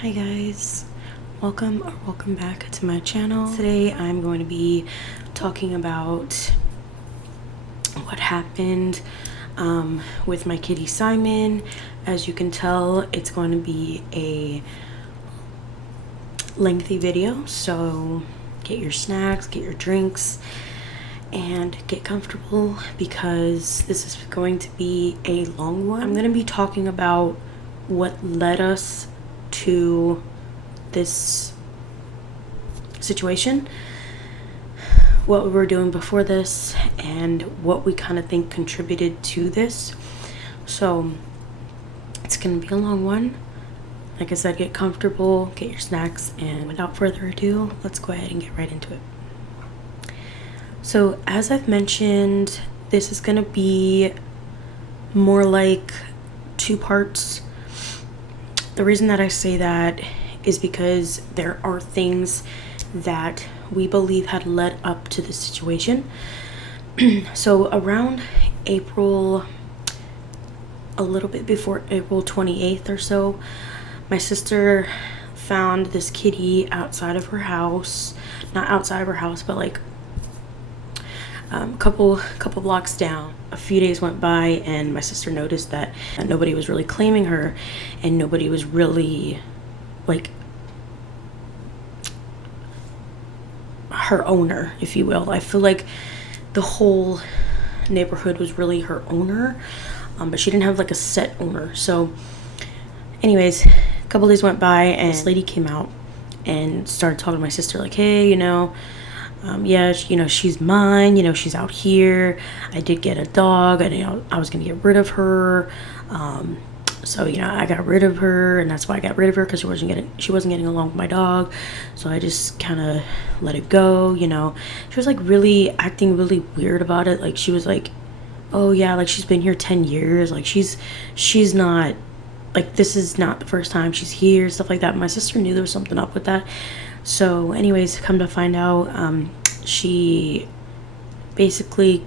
Hi guys, welcome back to my channel. Today I'm going to be talking about what happened with my kitty Simon. As you can tell, it's going to be a lengthy video, so get your snacks, get your drinks, and get comfortable because this is going to be a long one. I'm going to be talking about what led us to this situation, what we were doing before this, and what we kind of think contributed to this. So it's gonna be a long one. Like I said, get comfortable, get your snacks, and without further ado, let's go ahead and get right into it. So as I've mentioned, this is gonna be more like 2 parts. The reason that I say that is because there are things that we believe had led up to this situation. So around April, a little bit before April 28th or so, my sister found this kitty outside of her house. Not outside of her house, but like couple blocks down. A few days went by and my sister noticed that nobody was really claiming her and nobody was really like her owner, if you will. I feel like the whole neighborhood was really her owner, but she didn't have like a set owner. So anyways, a couple days went by and this lady came out and started talking to my sister like, hey, yeah, she's mine, she's out here. I did get a dog and, I was going to get rid of her. So, I got rid of her, and that's why I got rid of her, because she wasn't getting along with my dog. So I just kind of let it go, She was like really acting really weird about it. Like she was like, oh yeah, like she's been here 10 years. Like she's not, like this is not the first time she's here, stuff like that. My sister knew there was something up with that. So anyways, come to find out, she basically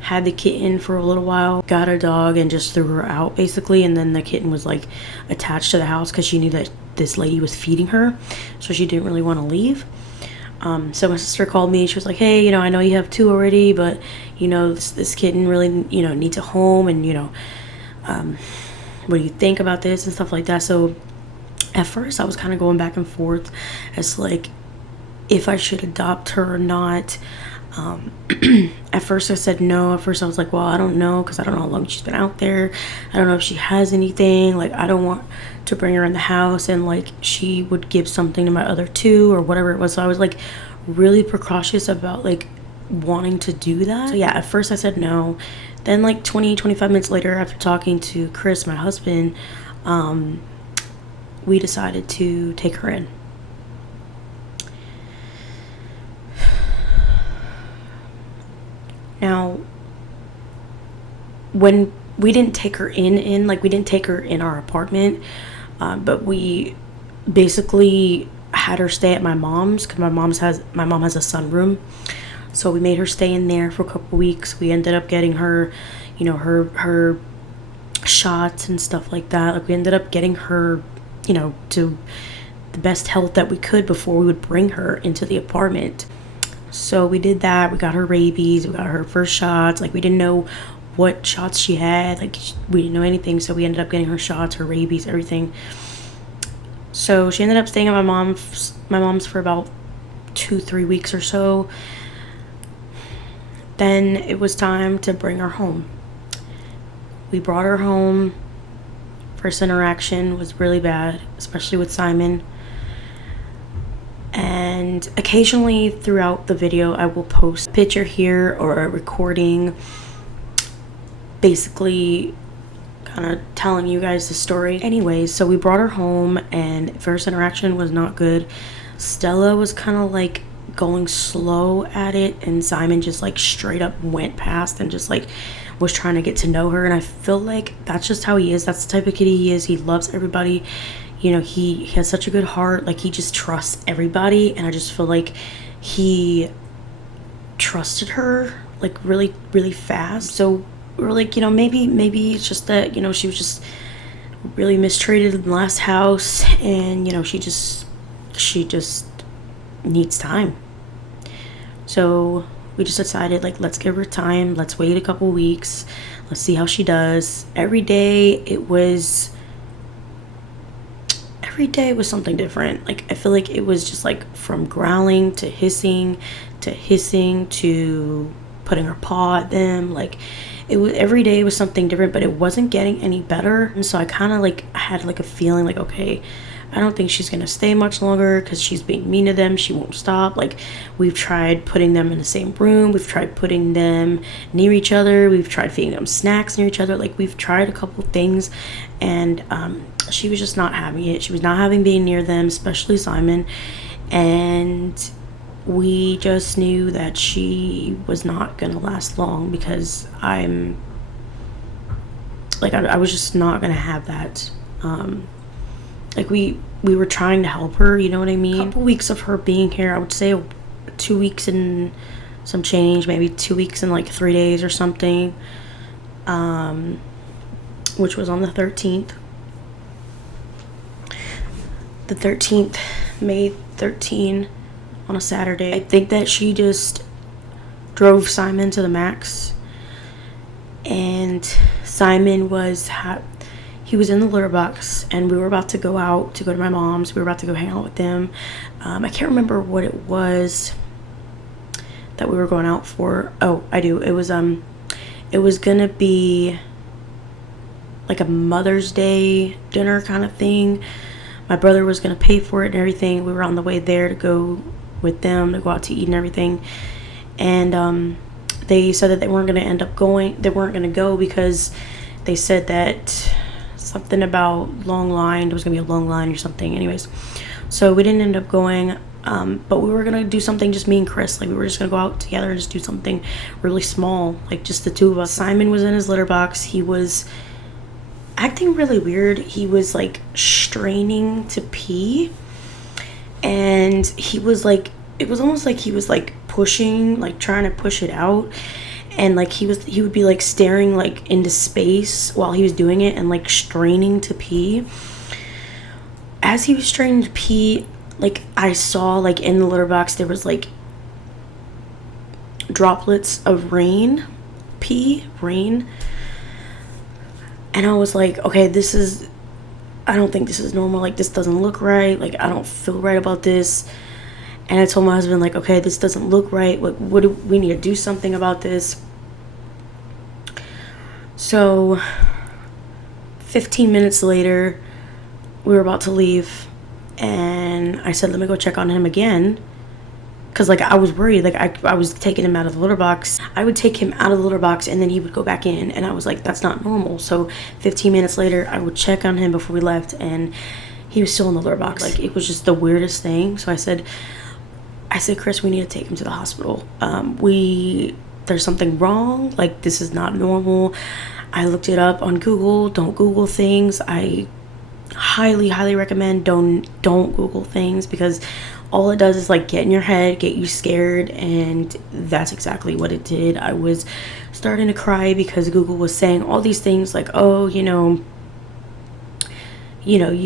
had the kitten for a little while, got a dog, and just threw her out basically. And then the kitten was like attached to the house because she knew that this lady was feeding her, so she didn't really want to leave. So my sister called me. She was like, hey, I know you have 2 already, but this kitten really needs a home, and what do you think about this and stuff like that. So at first I was kind of going back and forth as like if I should adopt her or not. At first I said no. At first I was like, well, I don't know, because I don't know how long she's been out there. I don't know if she has anything. Like, I don't want to bring her in the house and like she would give something to my other 2 or whatever it was. So I was like really precautious about like wanting to do that. So yeah, at first I said no. Then like 25 minutes later, after talking to Chris, my husband, we decided to take her in. Now, when we didn't take her in, like we didn't take her in our apartment, but we basically had her stay at my mom's, because my mom has a sunroom. So we made her stay in there for a couple weeks. We ended up getting her, her shots and stuff like that. Like we ended up getting her, to the best health that we could before we would bring her into the apartment. So we did that. We got her rabies. We got her first shots. Like we didn't know what shots she had. Like we didn't know anything. So we ended up getting her shots, her rabies, everything. So she ended up staying at my mom's for about 2-3 weeks or so. Then it was time to bring her home. We brought her home. First interaction was really bad, especially with Simon. And occasionally throughout the video I will post a picture here or a recording, basically kind of telling you guys the story. Anyways, so we brought her home and first interaction was not good. Stella was kind of like going slow at it, and Simon just like straight up went past and just like was trying to get to know her. And I feel like that's just how he is. That's the type of kitty he is. He loves everybody. He has such a good heart. Like he just trusts everybody, and I just feel like he trusted her like really, really fast. So we were like, maybe it's just that, she was just really mistreated in the last house, and you know, she just needs time. So we just decided, like, let's give her time, let's wait a couple weeks, let's see how she does. Every day was something different. Like, I feel like it was just like from growling to hissing to putting her paw at them. Like, it was, every day was something different, but it wasn't getting any better. And so I kind of like, I had like a feeling like, okay, I don't think she's gonna stay much longer because she's being mean to them. She won't stop. Like, we've tried putting them in the same room, we've tried putting them near each other, we've tried feeding them snacks near each other. Like, we've tried a couple things, and she was just not having it. She was not having being near them, especially Simon. And we just knew that she was not gonna last long, because I was just not gonna have that. Like, we were trying to help her, you know what I mean? A couple weeks of her being here, I would say 2 weeks and some change, maybe 2 weeks and like 3 days or something, which was on the 13th. The 13th, May 13, on a Saturday. I think that she just drove Simon to the max, and Simon was he was in the litter box, and we were about to go out to go to my mom's. We were about to go hang out with them. I can't remember what it was that we were going out for. Oh, I do. It was gonna be like a Mother's Day dinner kind of thing. My brother was gonna pay for it and everything. We were on the way there to go with them, to go out to eat and everything. And they said that they weren't gonna go because they said that something about long line, there was gonna be a long line or something. Anyways, so we didn't end up going, but we were gonna do something, just me and Chris. Like, we were just gonna go out together and just do something really small, like just the two of us. Simon was in his litter box. He was acting really weird. He was like straining to pee, and he was like, it was almost like he was like pushing, like trying to push it out. And like he would be like staring like into space while he was doing it, and like straining to pee. As he was straining to pee, like, I saw like in the litter box there was like droplets of rain. And I was like, okay, I don't think this is normal. Like, this doesn't look right. Like, I don't feel right about this. And I told my husband, like, okay, this doesn't look right. Like, we need to do something about this. So 15 minutes later, we were about to leave, and I said, let me go check on him again. Because, like, I was worried. Like, I was taking him out of the litter box. I would take him out of the litter box, and then he would go back in. And I was like, that's not normal. So 15 minutes later, I would check on him before we left, and he was still in the litter box. Like, it was just the weirdest thing. So I said, Chris, we need to take him to the hospital. There's something wrong. Like, this is not normal. I looked it up on Google. Don't Google things. I highly recommend don't Google things, because all it does is like get in your head, get you scared, and that's exactly what it did. I was starting to cry because Google was saying all these things like, oh, you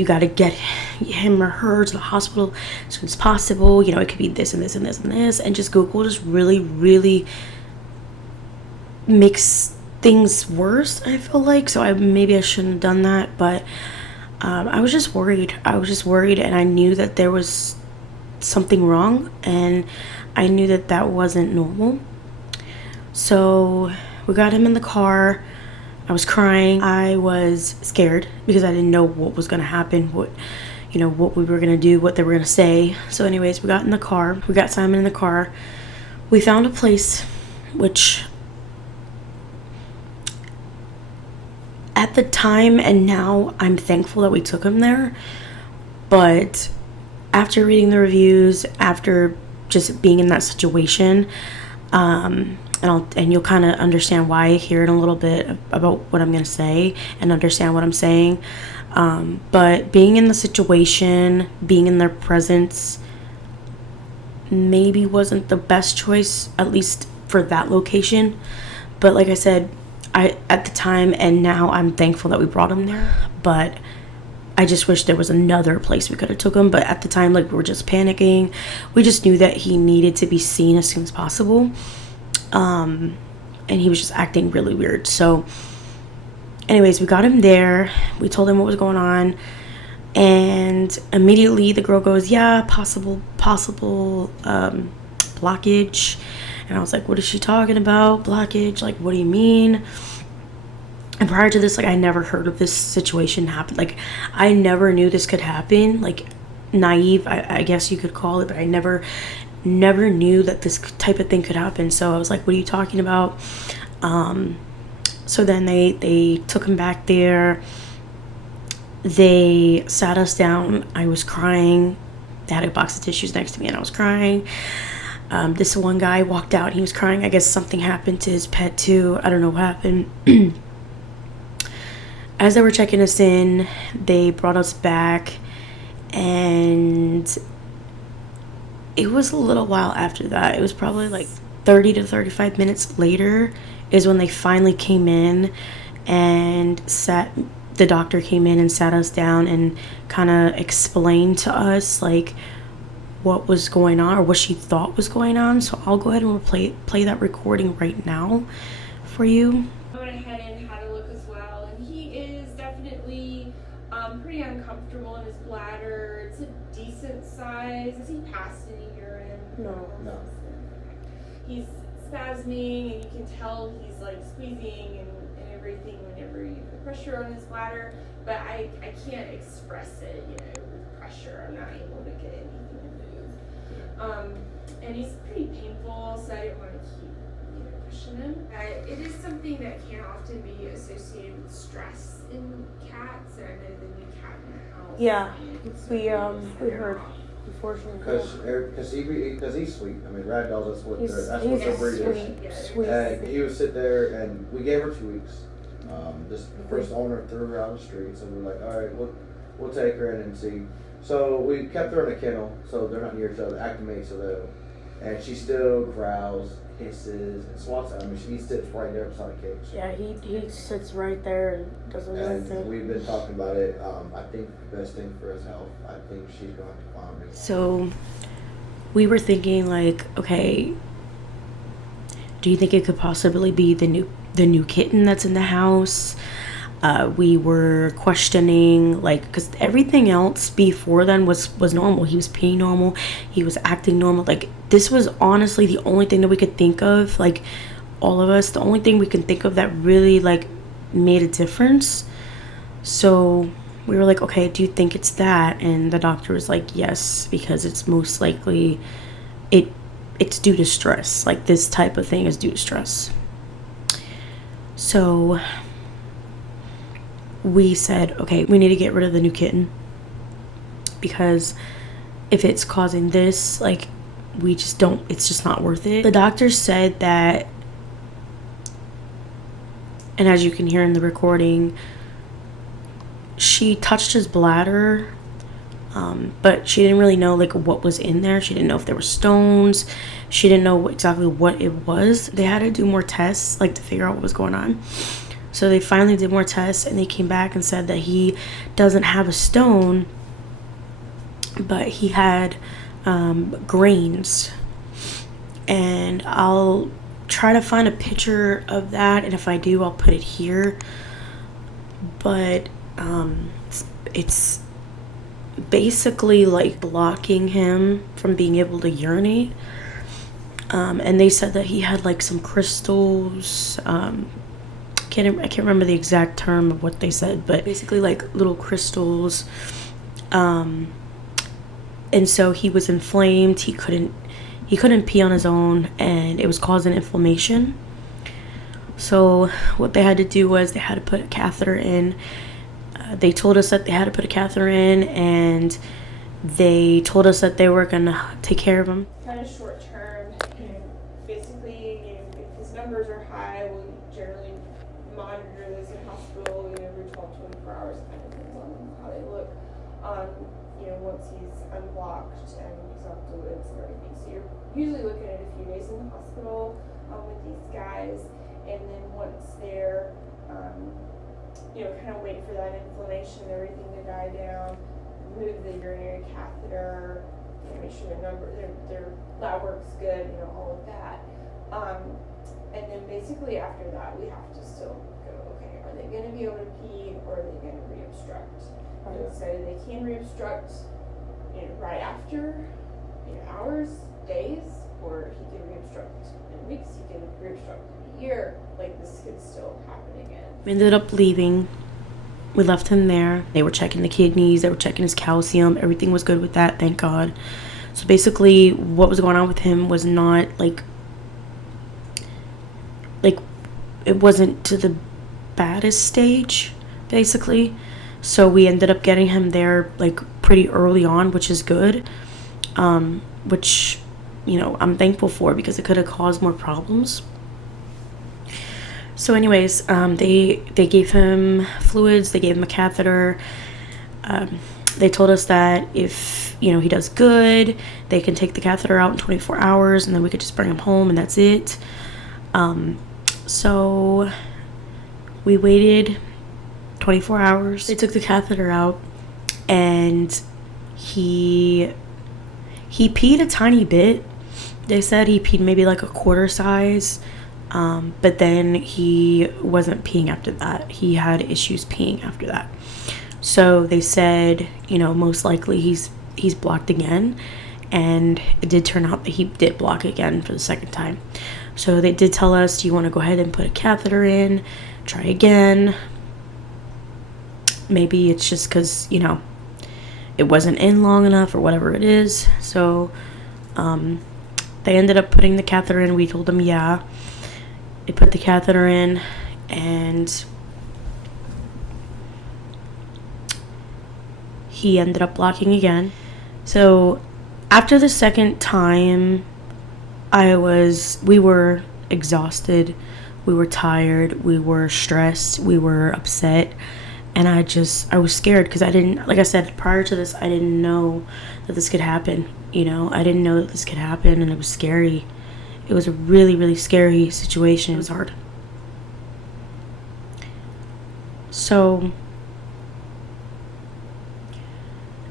got to get him or her to the hospital as soon as possible. You know, it could be this and this and this and this. And just Google just really makes things worse, I feel like. So maybe I shouldn't have done that. But I was just worried. And I knew that there was something wrong. And I knew that that wasn't normal. So we got him in the car. I was crying. I was scared because I didn't know what was going to happen, what we were going to do, what they were going to say. So anyways, we got in the car. We got Simon in the car. We found a place, which at the time and now I'm thankful that we took him there. But after reading the reviews, after just being in that situation, and you'll kind of understand why, hear it a little bit about what I'm going to say and understand what I'm saying. But being in the situation, being in their presence, maybe wasn't the best choice, at least for that location. But like I said, at the time and now I'm thankful that we brought him there. but I just wish there was another place we could have took him. But at the time, like, we were just panicking. We just knew that he needed to be seen as soon as possible. And he was just acting really weird. So anyways, we got him there. We told him what was going on. And immediately the girl goes, yeah, possible blockage. And I was like, what is she talking about? Blockage? Like, what do you mean? And prior to this, like, I never heard of this situation happen. Like, I never knew this could happen. Like, naive, I guess you could call it, but I never knew that this type of thing could happen. So I was like, what are you talking about? So then they took him back there. They sat us down. I was crying. They had a box of tissues next to me, and I was crying. This one guy walked out. He was crying. I guess something happened to his pet too. I don't know what happened. As they were checking us in, they brought us back, and it was a little while after that. It was probably like 30 to 35 minutes later is when they finally came in and the doctor came in and sat us down and kind of explained to us like what was going on, or what she thought was going on. So I'll go ahead and play that recording right now for you. I went ahead and had a look as well, and he is definitely pretty uncomfortable in his bladder. It's a decent size. Has he passed any urine? No. He's spasming, and you can tell he's like squeezing and everything whenever you put pressure on his bladder, but I can't express it, with pressure. I'm not able to get anything to move. And he's pretty painful, so I didn't want to keep pushing him. It is something that can often be associated with stress in cats, and I know the new cat in the house. Yeah, we heard. Unfortunately, because he's sweet. I mean, ragdolls, that's what their breed is. Sweet. And he would sit there, and we gave her 2 weeks. Just the first owner threw her out the street, so we're like, all right, we'll take her in and see. So we kept her in a kennel, so they're not near each other, acclimate, and she still growls, hisses, and swats at him. I mean, he sits right there beside the cage. Yeah, he sits right there and doesn't do anything. And we've been talking about it. I think the best thing for his health, I think she's going to find it. So we were thinking, like, okay, do you think it could possibly be the new kitten that's in the house? We were questioning, like, because everything else before then was normal. He was peeing normal. He was acting normal. Like, this was honestly the only thing that we could think of, like, all of us, the only thing we can think of that really, like, made a difference. So we were like, okay, do you think it's that? And the doctor was like, yes, because it's most likely it's due to stress. Like, this type of thing is due to stress. So we said, okay, we need to get rid of the new kitten, because if it's causing this, like, it's just not worth it. The doctor said that, and as you can hear in the recording, she touched his bladder, but she didn't really know, like, what was in there. She didn't know if there were stones. She didn't know exactly what it was. They had to do more tests, like, to figure out what was going on. So they finally did more tests, and they came back and said that he doesn't have a stone, but he had grains. And I'll try to find a picture of that, and if I do, I'll put it here. But it's basically like blocking him from being able to urinate. And they said that he had like some crystals. I can't remember the exact term of what they said, but basically like little crystals. And so he was inflamed. He couldn't pee on his own, and it was causing inflammation. So what they had to do was they had to put a catheter in. They told us that they had to put a catheter in, and they told us that they were gonna take care of him. Kind of short term, basically, if his numbers are high, we'll generally monitor this in hospital, every 12 to 24 hours, kind of depends on how they look. Once he's unblocked and he's off fluids and everything. So you're usually looking at a few days in the hospital with these guys, and then once they're kind of wait for that inflammation and everything to die down, move the urinary catheter, make sure their lab work's good, all of that. And then basically after that, we have to still go, okay, are they going to be able to pee or are they going to re-obstruct? Yeah. So they can re-obstruct, right after, hours, days, or he can re-obstruct in weeks, he can re-obstruct in a year. Like, this could still happen again. We ended up leaving. We left him there. They were checking the kidneys, they were checking his calcium. Everything was good with that, thank God. So basically, what was going on with him was not like it wasn't to the baddest stage, basically. So we ended up getting him there like pretty early on, which is good. Which, I'm thankful for, because it could have caused more problems. So anyways, they gave him fluids, they gave him a catheter. They told us that if, he does good, they can take the catheter out in 24 hours and then we could just bring him home and that's it. So we waited 24 hours. They took the catheter out and he peed a tiny bit. They said he peed maybe like a quarter size. But then he wasn't peeing after that. He had issues peeing after that. So they said, most likely he's blocked again. And it did turn out that he did block again for the second time. So they did tell us, do you want to go ahead and put a catheter in? Try again. Maybe it's just because, it wasn't in long enough or whatever it is. So they ended up putting the catheter in. We told them, yeah. They put the catheter in and he ended up blocking again. So after the second time, we were exhausted, we were tired, we were stressed, we were upset, and I was scared because I didn't, like I said, prior to this, I didn't know that this could happen, I didn't know that this could happen, and it was scary. It was a really, really scary situation. It was hard. So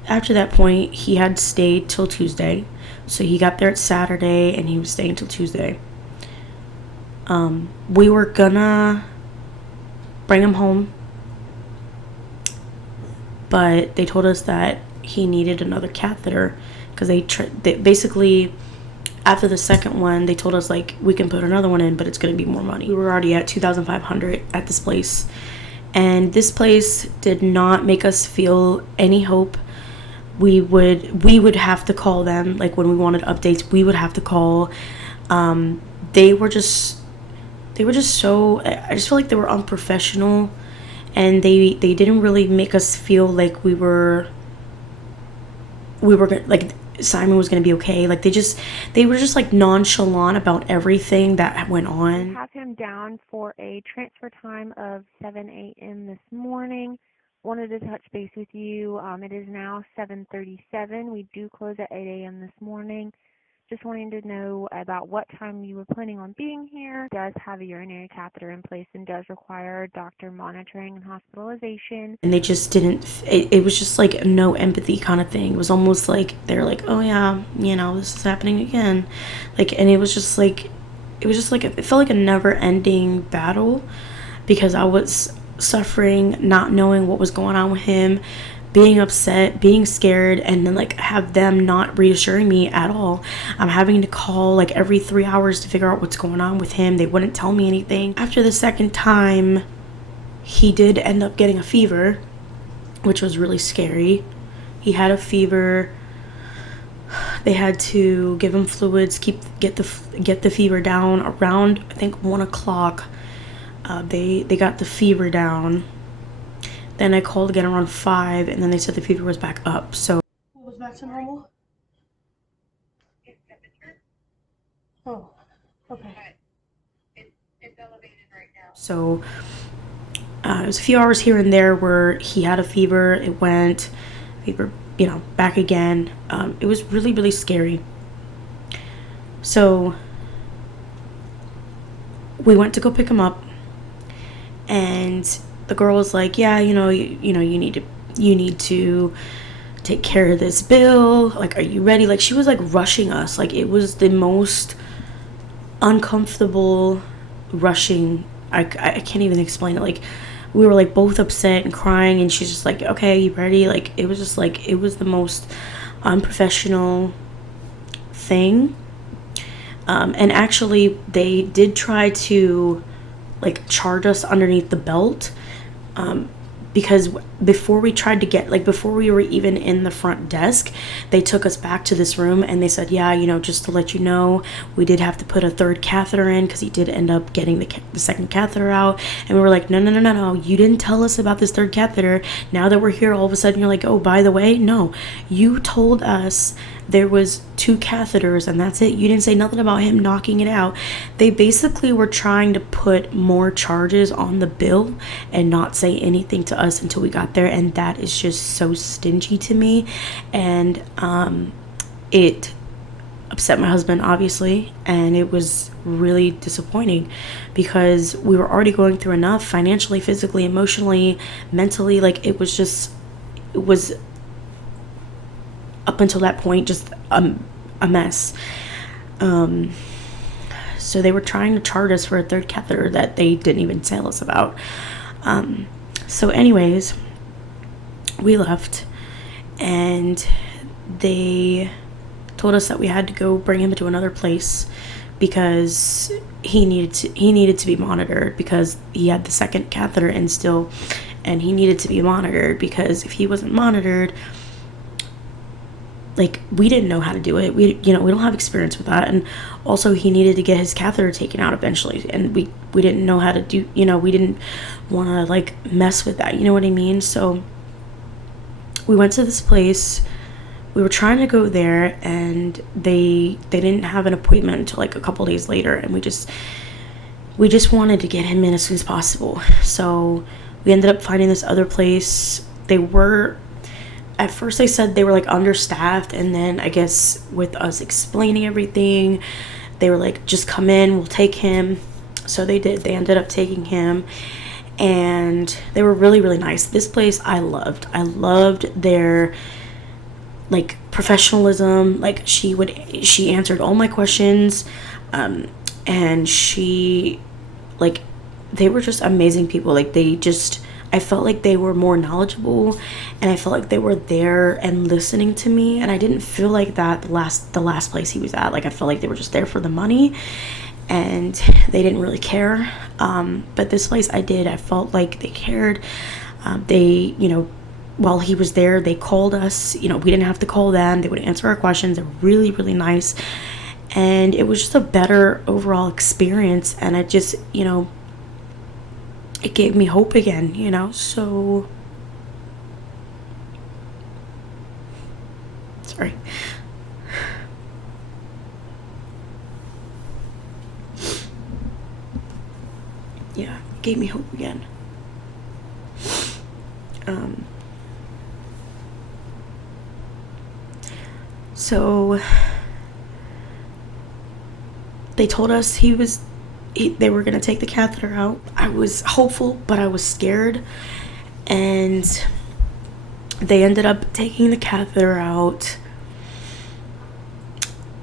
after that point, he had stayed till Tuesday. So he got there at Saturday and he was staying till Tuesday. We were gonna bring him home, but they told us that he needed another catheter because they basically, after the second one, they told us, like, we can put another one in, but it's going to be more money. We were already at $2,500 at this place. And this place did not make us feel any hope. We would have to call them. Like, when we wanted updates, we would have to call. They were just so, I just feel like they were unprofessional. And they didn't really make us feel like we were like, Simon was going to be okay. Like, they were just like nonchalant about everything that went on. We have him down for a transfer time of 7 a.m. this morning. Wanted to touch base with you. It is now 7:37. We do close at 8 a.m. this morning. Just wanting to know about what time you were planning on being here. Does have a urinary catheter in place and does require doctor monitoring and hospitalization. And they just didn't, it was just like no empathy kind of thing. It was almost like they're like, oh yeah, this is happening again. Like, and it felt like a never ending battle because I was suffering, not knowing what was going on with him, being upset, being scared, and then like have them not reassuring me at all. I'm having to call like every 3 hours to figure out what's going on with him. They wouldn't tell me anything. After the second time, he did end up getting a fever, which was really scary. He had a fever. They had to give him fluids, get the fever down around, I think, 1 o'clock. They got the fever down. Then I called again around 5, and then they said the fever was back up. So it was back to normal? Oh, okay. It's elevated right now. So it was a few hours here and there where he had a fever. It went, fever, back again. It was really, really scary. So we went to go pick him up, and the girl was like, yeah, you need to take care of this bill. Like, are you ready? Like, she was like rushing us. Like, it was the most uncomfortable rushing. I can't even explain it. Like, we were like both upset and crying, and she's just like, okay, you ready? Like, it was just like, it was the most unprofessional thing. And actually they did try to like charge us underneath the belt, because before we tried to get, like, before we were even in the front desk, they took us back to this room and they said, yeah, just to let you know, we did have to put a third catheter in because he did end up getting the second catheter out. And we were like, no, you didn't tell us about this third catheter. Now that we're here, all of a sudden you're like, oh, by the way, no, you told us there was 2 catheters and that's it. You didn't say nothing about him knocking it out. They basically were trying to put more charges on the bill and not say anything to us until we got there, and that is just so stingy to me. And it upset my husband, obviously, and it was really disappointing because we were already going through enough financially, physically, emotionally, mentally. Like, it was up until that point just a mess. So they were trying to charge us for a third catheter that they didn't even tell us about. So anyways, we left and they told us that we had to go bring him to another place because he needed to be monitored because he had the second catheter in still, and he needed to be monitored because if he wasn't monitored, like, we didn't know how to do it. We don't have experience with that. And also he needed to get his catheter taken out eventually. And we didn't know how to do, we didn't want to like mess with that. You know what I mean? So we went to this place. We were trying to go there and they didn't have an appointment until like a couple days later. And we just wanted to get him in as soon as possible. So we ended up finding this other place. At first they said they were like understaffed, and then I guess with us explaining everything, they were like, just come in, we'll take him. So they did. They ended up taking him, and they were really, really nice. This place I loved their like professionalism. Like, she answered all my questions, and they were just amazing people. Like, I felt like they were more knowledgeable, and I felt like they were there and listening to me, and I didn't feel like that the last place he was at. Like, I felt like they were just there for the money and they didn't really care. But this place I felt like they cared. They, while he was there, they called us. We didn't have to call them. They would answer our questions. They're really, really nice, and it was just a better overall experience. And it just, it gave me hope again, so sorry. Yeah, it gave me hope again. So they told us they were going to take the catheter out. I was hopeful, but I was scared. And they ended up taking the catheter out.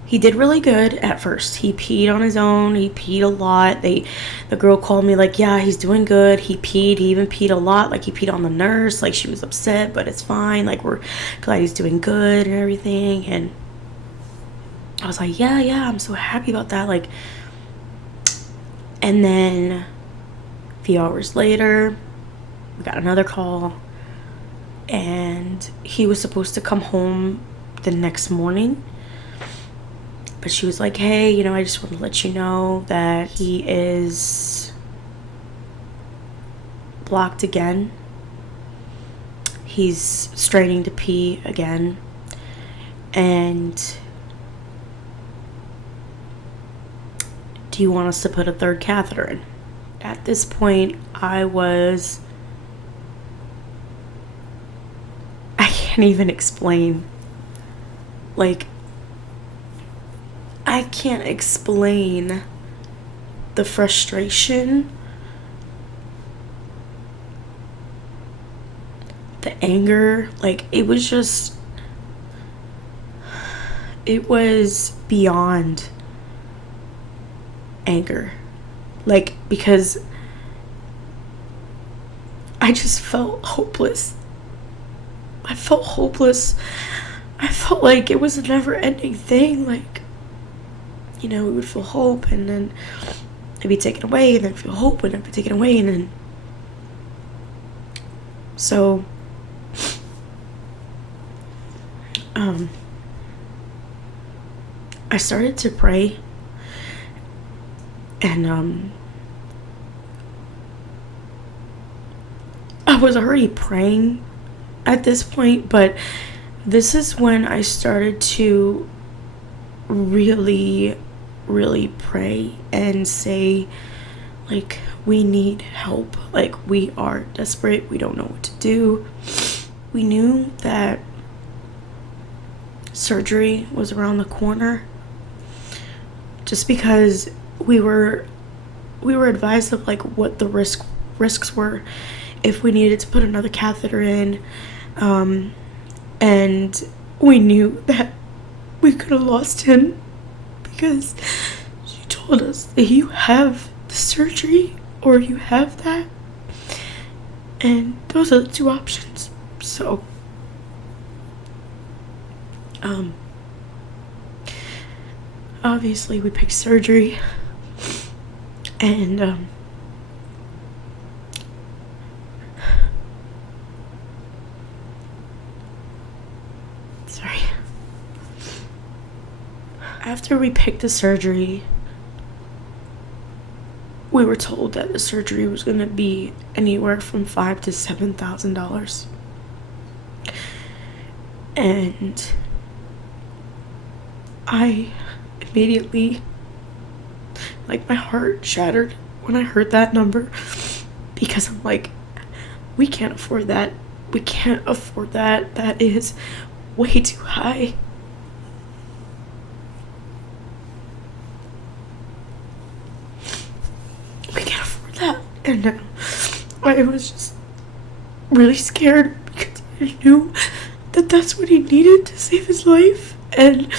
He did really good at first. He peed on his own. He peed a lot. The girl called me like, yeah, he's doing good. He even peed a lot. Like, he peed on the nurse. Like, she was upset, but it's fine. Like, we're glad he's doing good and everything. And I was like, yeah, I'm so happy about that. Like, and then a few hours later, we got another call, and he was supposed to come home the next morning. But she was like, hey, I just want to let you know that he is blocked again. He's straining to pee again. And do you want us to put a third catheter in? At this point, I can't even explain. Like, I can't explain the frustration the anger, like, it was beyond anger. Like, because I just felt hopeless. I felt hopeless. I felt like it was a never-ending thing. Like, we would feel hope, and then it'd be taken away, and then feel hope, and it'd be taken away, and then... So, I started to pray, and, I was already praying at this point, but this is when I started to really, really pray and say, like, we need help. Like, we are desperate. We don't know what to do. We knew that surgery was around the corner, just because we were advised of, like, what the risks were if we needed to put another catheter in, and we knew that we could have lost him, because she told us that you have the surgery or you have that, and those are the two options. So obviously we picked surgery, and sorry. After we picked the surgery, we were told that the surgery was going to be anywhere from $5,000 to $7,000. And I immediately, like, my heart shattered when I heard that number, because I'm like, we can't afford that. We can't afford that. That is way too high. We can't afford that. And I was just really scared, because I knew that that's what he needed to save his life, and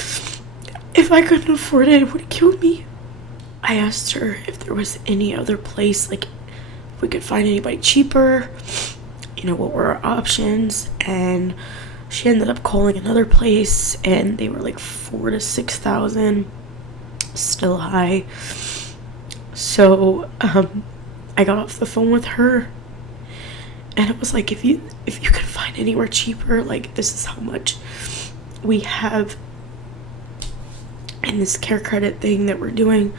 if I couldn't afford it, it would kill me. I asked her if there was any other place, like, if we could find anybody cheaper, what were our options, and she ended up calling another place, and they were like $4,000 to $6,000, still high. So I got off the phone with her, and it was like, if you could find anywhere cheaper, like, this is how much we have in this care credit thing that we're doing.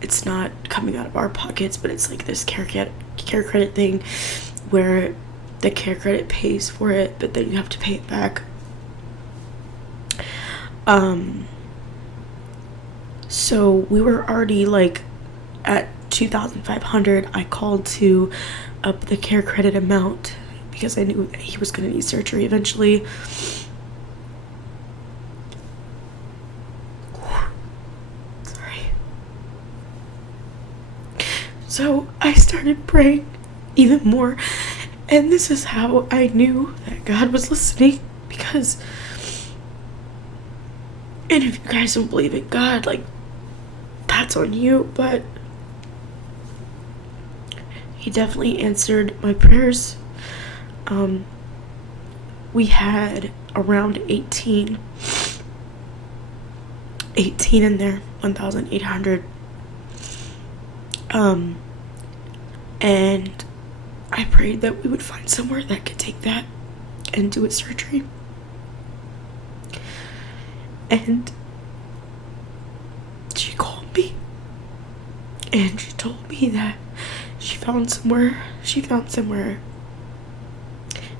It's not coming out of our pockets, but it's like this care credit thing where the care credit pays for it, but then you have to pay it back. So we were already like at $2,500. I called to up the care credit amount because I knew that he was going to need surgery eventually. Sorry. So I started praying even more, and this is how I knew that God was listening, because, and if you guys don't believe in God, like, that's on you, but he definitely answered my prayers. We had around 18 in there, 1,800. And I prayed that we would find somewhere that could take that and do a surgery. And she called me, and she told me that she found somewhere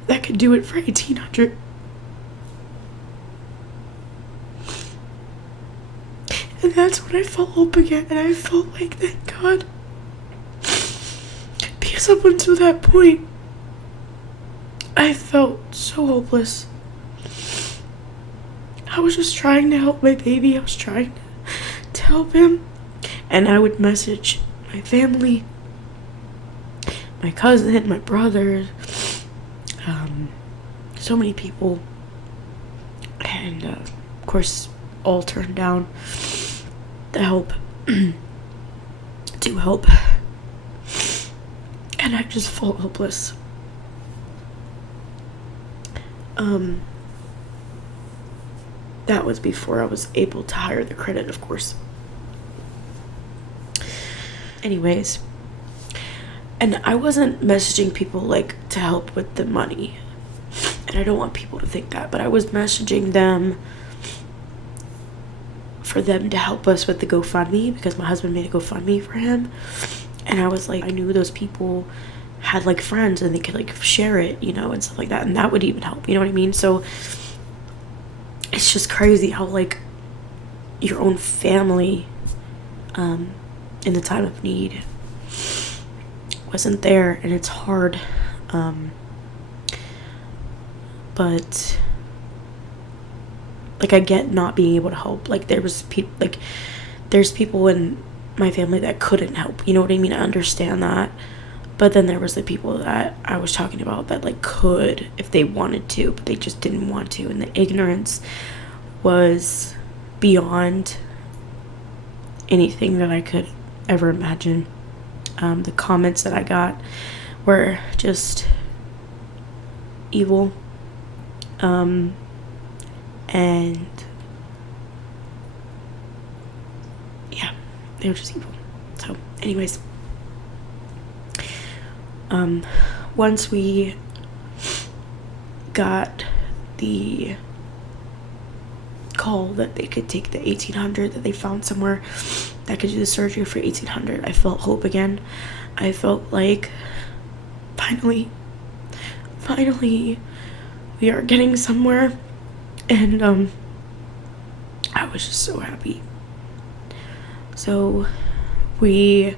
that could do it for $1,800. And that's when I felt hope again, and I felt like, thank God. Because up until that point, I felt so hopeless. I was just trying to help my baby. I was trying to help him. And I would message my family, my cousin, my brother. so many people, and of course all turned down the help to help, and I just felt hopeless. That was before I was able to hire the credit, of course. Anyways, and I wasn't messaging people like to help with the money, and I don't want people to think that, but I was messaging them for them to help us with the GoFundMe, because my husband made a GoFundMe for him, and I was like, I knew those people had like friends and they could like share it, you know, and stuff like that, and that would even help, you know what I mean? So it's just crazy how like your own family in the time of need wasn't there, and it's hard, but like I get not being able to help. Like there's people in my family that couldn't help, you know what I mean? I understand that, but then there was the people that I was talking about that like could if they wanted to, but they just didn't want to, and the ignorance was beyond anything that I could ever imagine. The comments that I got were just evil, and yeah, they were just evil. So anyways, once we got the call that they could take the $1,800, that they found somewhere that could do the surgery for $1,800, I felt hope again. I felt like finally we are getting somewhere, and I was just so happy. So we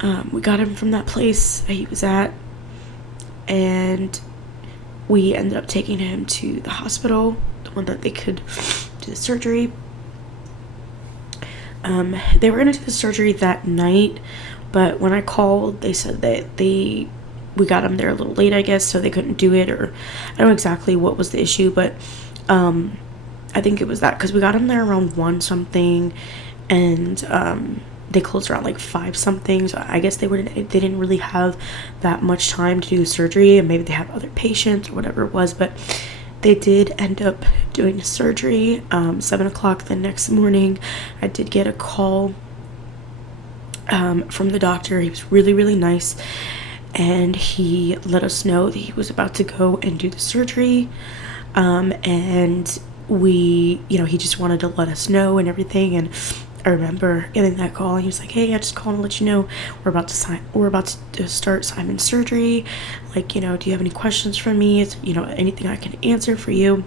got him from that place that he was at, and we ended up taking him to the hospital, the one that they could do the surgery. They were going to do the surgery that night, but when I called, they said that we got him there a little late, I guess, so they couldn't do it, or I don't know exactly what was the issue, but I think it was that, because we got him there around 1 something, and they closed around like 5 something, so I guess they didn't really have that much time to do the surgery, and maybe they have other patients or whatever it was, but they did end up doing the surgery. 7 o'clock the next morning, I did get a call from the doctor. He was really, really nice, and he let us know that he was about to go and do the surgery, and he just wanted to let us know and everything. And I remember getting that call, and he was like, "Hey, I just called to let you know we're about to start Simon's surgery. Like, do you have any questions for me? It's, anything I can answer for you."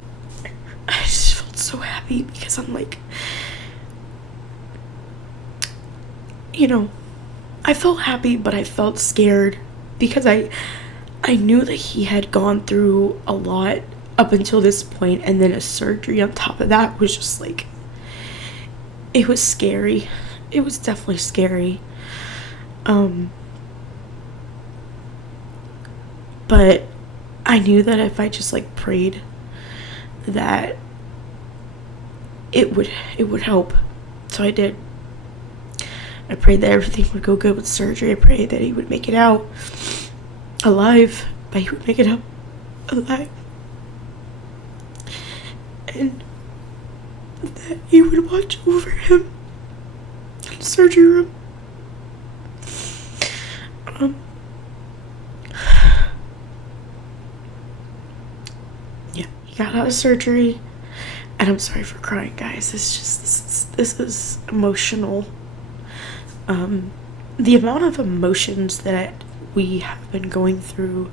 I just felt so happy, because I'm like, I felt happy, but I felt scared, because I knew that he had gone through a lot up until this point, and then a surgery on top of that was just like, it was scary. It was definitely scary. But I knew that if I just like prayed, that it would help. So I did. I prayed that everything would go good with surgery. I prayed that he would make it out alive, that he would make it out alive, and that he would watch over him in the surgery room. Yeah, he got out of surgery, and I'm sorry for crying, guys. This is emotional. The amount of emotions that we have been going through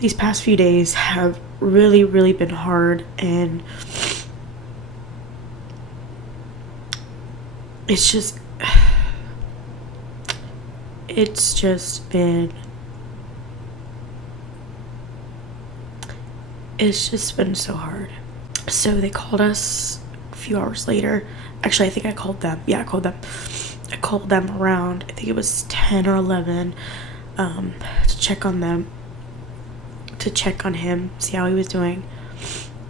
these past few days have really, really been hard, and it's just been so hard. So they called us a few hours later. Actually, I think I called them. Yeah, I called them around, I think it was 10 or 11, to check on them, to check on him, see how he was doing.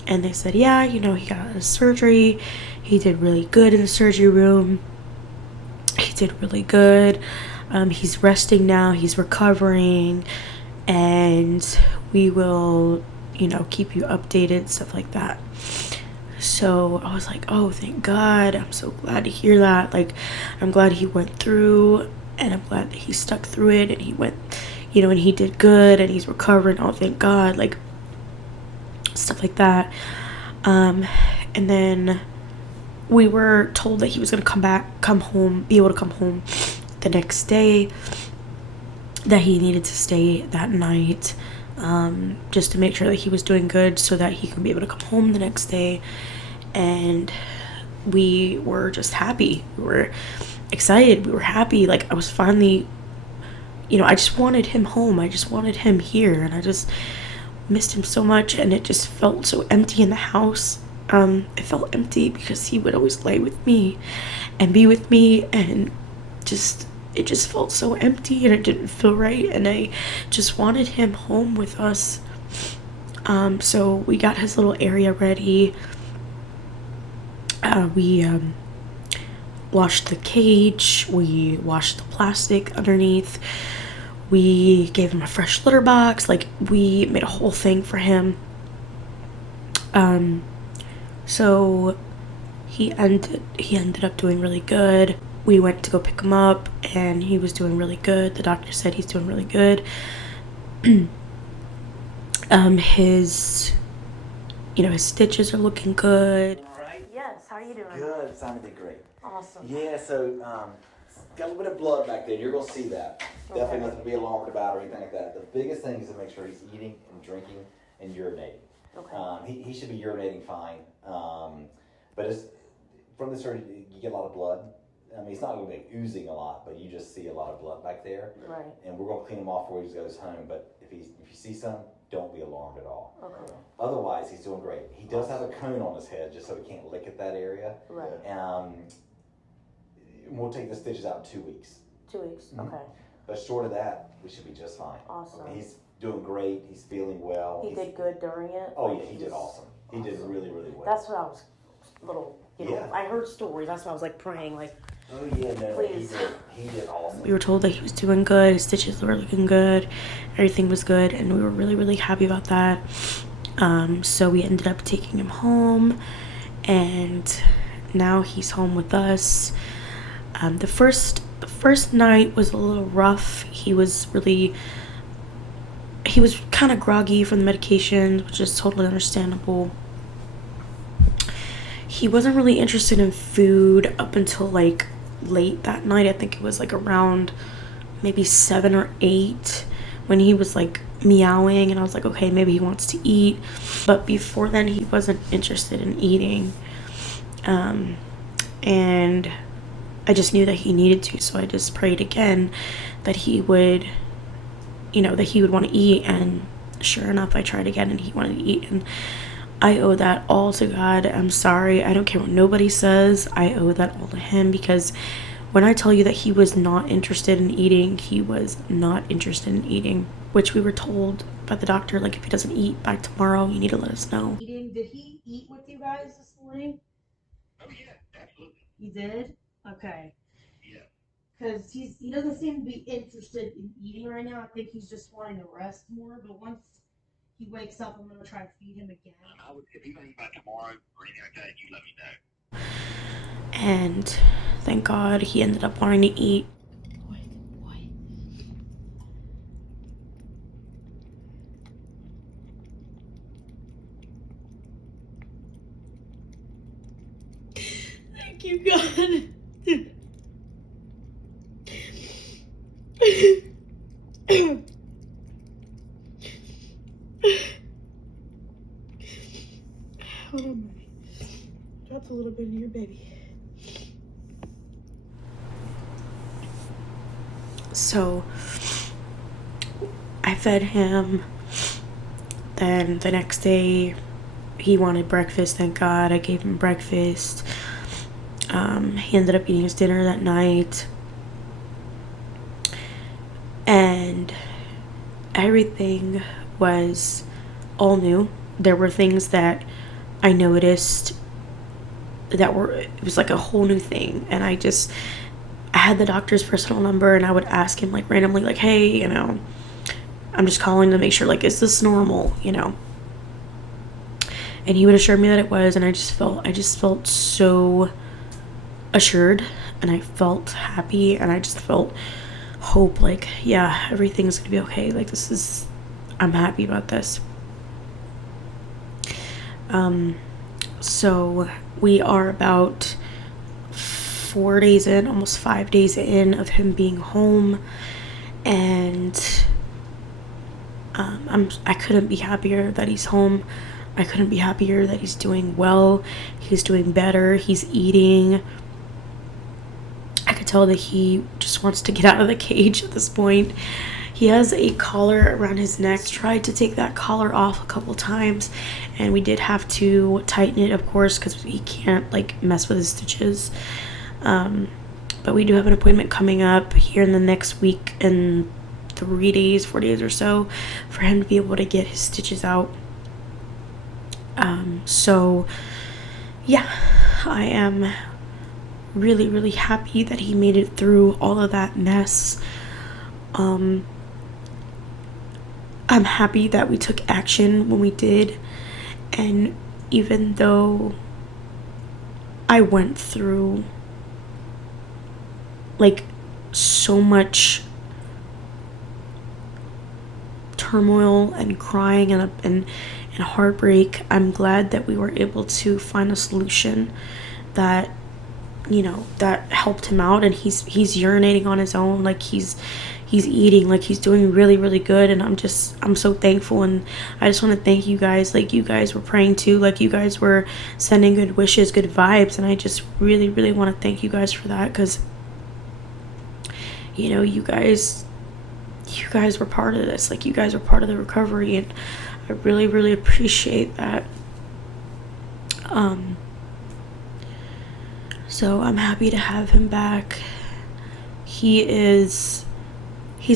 And they said, yeah, you know, he got out of surgery. He did really good in the surgery room. He did really good. He's resting now. He's recovering. And we will, you know, keep you updated, stuff like that. So I was like, oh, thank God. I'm so glad to hear that. Like, I'm glad he went through, and I'm glad that he stuck through it, and he went, you know, and he did good, and he's recovering. Oh, thank God. Like, stuff like that. And then we were told that he was going to be able to come home the next day, that he needed to stay that night, just to make sure that he was doing good so that he could be able to come home the next day. And we were just happy. We were excited. We were happy. Like, I was finally, you know, I just wanted him home. I just wanted him here, and I just missed him so much, and it just felt so empty in the house. It felt empty because he would always lay with me and be with me, and it just felt so empty, and it didn't feel right, and I just wanted him home with us. So we got his little area ready. We washed the cage, we washed the plastic underneath, we gave him a fresh litter box. Like, we made a whole thing for him. So he ended up doing really good. We went to go pick him up, and he was doing really good. The doctor said he's doing really good. His stitches are looking good. Right? Yes, how are you doing? Good. Simon did great. Awesome. Yeah, so got a little bit of blood back there. You're going to see that. Okay. Definitely nothing to be alarmed about or anything like that. The biggest thing is to make sure he's eating and drinking and urinating. Okay. He should be urinating fine. But from the surgery, you get a lot of blood. I mean, it's not going to be oozing a lot, but you just see a lot of blood back there. Right. And we're going to clean him off before he goes home. But if you see some, don't be alarmed at all. Okay. Otherwise, he's doing great. He does have a cone on his head just so he can't lick at that area. Right. We'll take the stitches out in 2 weeks. 2 weeks. Mhm. Okay. But short of that, we should be just fine. Awesome. He's doing great. He's feeling well. He did good during it. Oh, Like, yeah, he did awesome. He did really, really well. That's what I was little. Yeah. I heard stories. That's why I was like praying. Like, Oh, yeah, no, Please. he did awesome. we were told that he was doing good. His stitches were looking good. Everything was good, and we were really, really happy about that. So we ended up taking him home, and now he's home with us. The first night was a little rough. He was kind of groggy from the medication, which is totally understandable. He wasn't really interested in food up until like late that night. I think it was like around maybe 7 or 8 when he was like meowing, and I was like, okay, maybe he wants to eat. But before then, he wasn't interested in eating. And I just knew that he needed to, so I just prayed again that he would want to eat. And sure enough, I tried again, and he wanted to eat. And I owe that all to God. I'm sorry. I don't care what nobody says. I owe that all to him, because when I tell you that he was not interested in eating, he was not interested in eating, which we were told by the doctor, like, if he doesn't eat by tomorrow, you need to let us know. Did he eat with you guys this morning? Oh yeah, absolutely. He did? Okay. Yeah. Because he doesn't seem to be interested in eating right now. I think he's just wanting to rest more. But once he wakes up, I'm going to try to feed him again. If he don't eat by tomorrow or anything like that, you let me know. And thank God he ended up wanting to eat. Thank you, God. Hold on, mommy. Dropped a little bit in your baby. So I fed him. Then the next day he wanted breakfast. Thank God I gave him breakfast. He ended up eating his dinner that night. And everything was all new. There were things that I noticed that it was like a whole new thing. And I had the doctor's personal number, and I would ask him like randomly, like, hey, I'm just calling to make sure, like, is this normal, and he would assure me that it was. And I just felt so assured, and I felt happy, and I just felt hope, like, yeah, everything's gonna be okay. Like, I'm happy about this. So we are about 4 days in, almost 5 days in of him being home, and I couldn't be happier that he's home. I couldn't be happier that he's doing well. He's doing better. He's eating. I could tell that he just wants to get out of the cage at this point. He has a collar around his neck. Tried to take that collar off a couple times, and we did have to tighten it, of course, because he can't like mess with his stitches. But we do have an appointment coming up here in the next week and 4 days or so, for him to be able to get his stitches out. So yeah, I am really, really happy that he made it through all of that mess. I'm happy that we took action when we did, and even though I went through like so much turmoil and crying and heartbreak, I'm glad that we were able to find a solution that that helped him out. And he's urinating on his own, like he's eating, like he's doing really, really good. And I'm so thankful, and I just want to thank you guys. Like, you guys were praying too, like you guys were sending good wishes, good vibes, and I just really, really want to thank you guys for that, because you guys were part of this. Like, you guys were part of the recovery, and I really, really appreciate that. So I'm happy to have him back. He's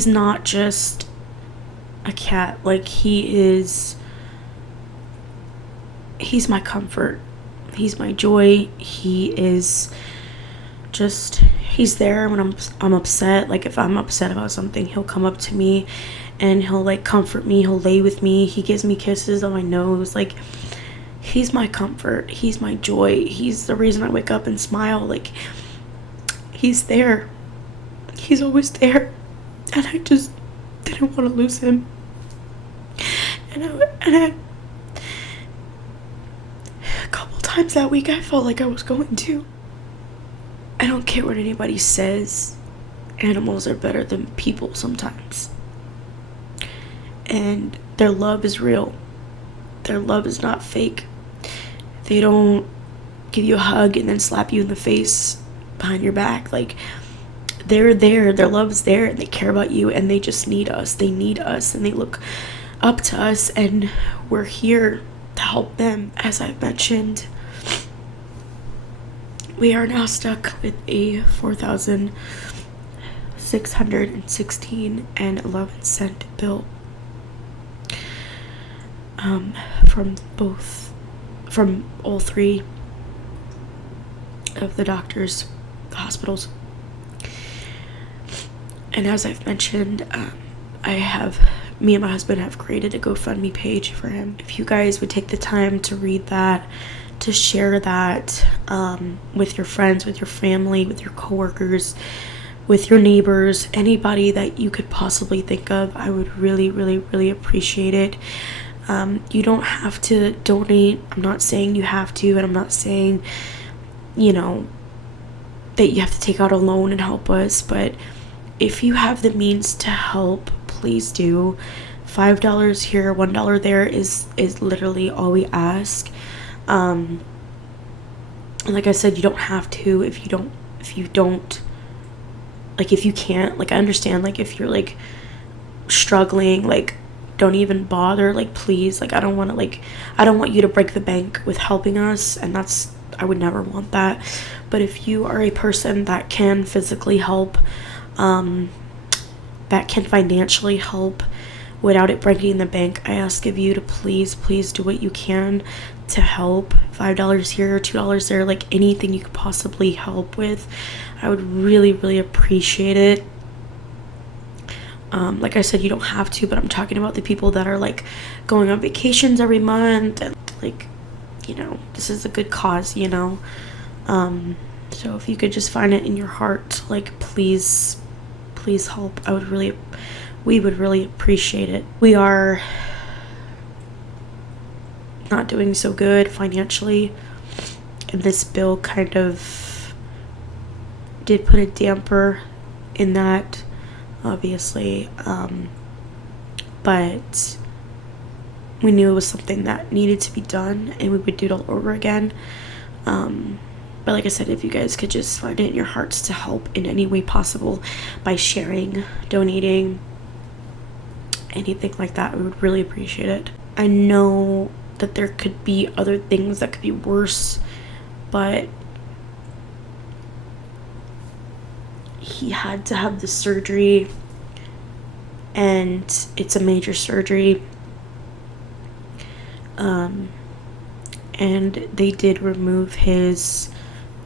not just a cat. Like, he's my comfort. He's my joy. He's there when I'm upset. Like, if I'm upset about something, he'll come up to me and he'll like comfort me. He'll lay with me. He gives me kisses on my nose. Like, he's my comfort. He's my joy. He's the reason I wake up and smile. Like, he's there. He's always there. And I just didn't want to lose him. And a couple times that week, I felt like I was going to. I don't care what anybody says. Animals are better than people sometimes. And their love is real. Their love is not fake. They don't give you a hug and then slap you in the face behind your back. Like, they're there. Their love is there, and they care about you, and they just need us. They need us, and they look up to us, and we're here to help them. As I've mentioned, we are now stuck with a $4,616.11 bill from all three of the doctors, the hospitals. And as I've mentioned, me and my husband have created a GoFundMe page for him. If you guys would take the time to read that, to share that with your friends, with your family, with your coworkers, with your neighbors, anybody that you could possibly think of, I would really, really, really appreciate it. You don't have to donate. I'm not saying you have to, and I'm not saying, that you have to take out a loan and help us, but if you have the means to help, please do. $5 here, $1 there is literally all we ask. And like I said, you don't have to if you don't, like, if you can't. Like, I understand, like, if you're like struggling, like, don't even bother. Like, please, like, I don't want you to break the bank with helping us, and I would never want that. But if you are a person that can physically help, that can financially help, without it breaking the bank, I ask of you to please do what you can to help. $5 here, $2 there, like anything you could possibly help with, I would really appreciate it. Like I said, you don't have to, but I'm talking about the people that are like going on vacations every month, and like, you know, this is a good cause, you know. So if you could just find it in your heart, like please help. We would really appreciate it. We are not doing so good financially, and this bill kind of did put a damper in that, obviously, but we knew it was something that needed to be done, and we would do it all over again. But like I said, if you guys could just find it in your hearts to help in any way possible by sharing, donating, anything like that, we would really appreciate it. I know that there could be other things that could be worse, but he had to have the surgery, and it's a major surgery. And they did remove his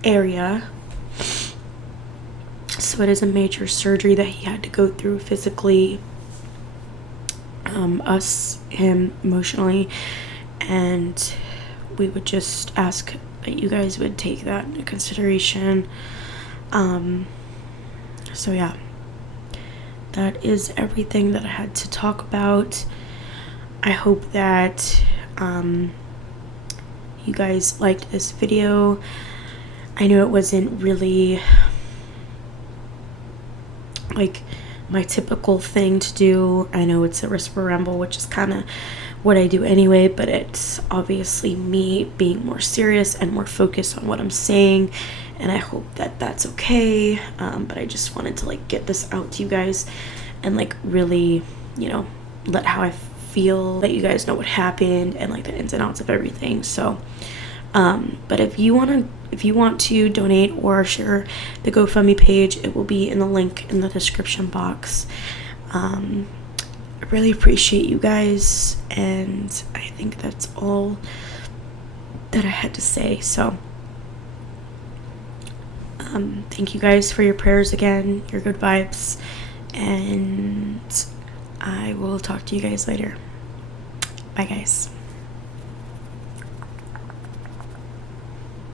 area, so it is a major surgery that he had to go through physically, him emotionally, and we would just ask that you guys would take that into consideration. So yeah, that is everything that I had to talk about. I hope that you guys liked this video. I know it wasn't really like my typical thing to do. I know it's a Whisper Ramble, which is kind of what I do anyway, but it's obviously me being more serious and more focused on what I'm saying, and I hope that that's okay. But I just wanted to like get this out to you guys and like really, you know, let how I feel, let you guys know what happened and like the ins and outs of everything. So but if you want to donate or share the GoFundMe page, it will be in the link in the description box. I really appreciate you guys, and I think that's all that I had to say. So thank you guys for your prayers again, your good vibes, and I will talk to you guys later. Bye guys.